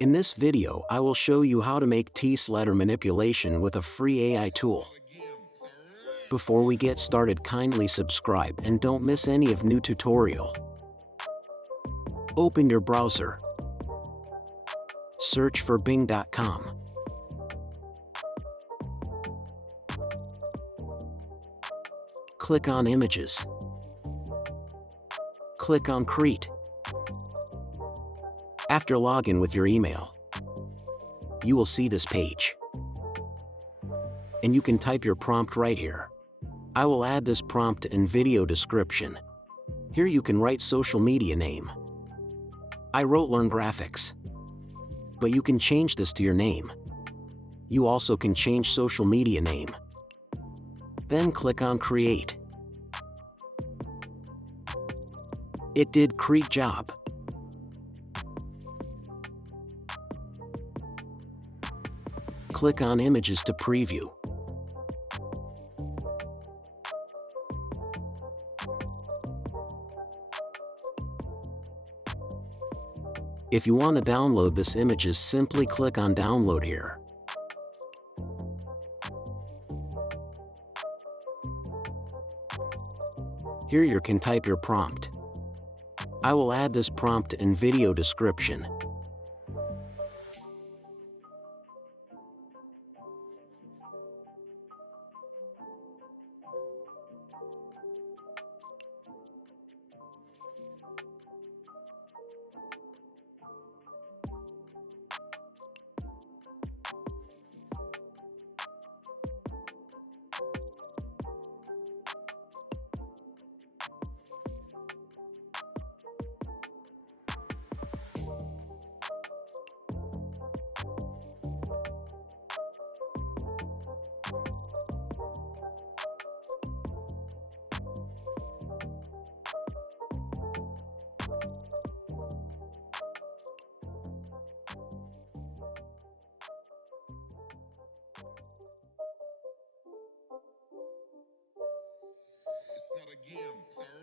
In this video, I will show you how to make text letter manipulation with a free AI tool. Before we get started, kindly subscribe and don't miss any of new tutorial. Open your browser. Search for bing.com. Click on Images. Click on Create. After login with your email, you will see this page. And you can type your prompt right here. I will add this prompt in video description. Here you can write social media name. I wrote Learn Graphics. But you can change this to your name. You also can change social media name. Then click on Create. It did create job. Click on Images to preview. If you want to download this images, simply click on Download here. Here you can type your prompt. I will add this prompt in video description. It's not a game, it's a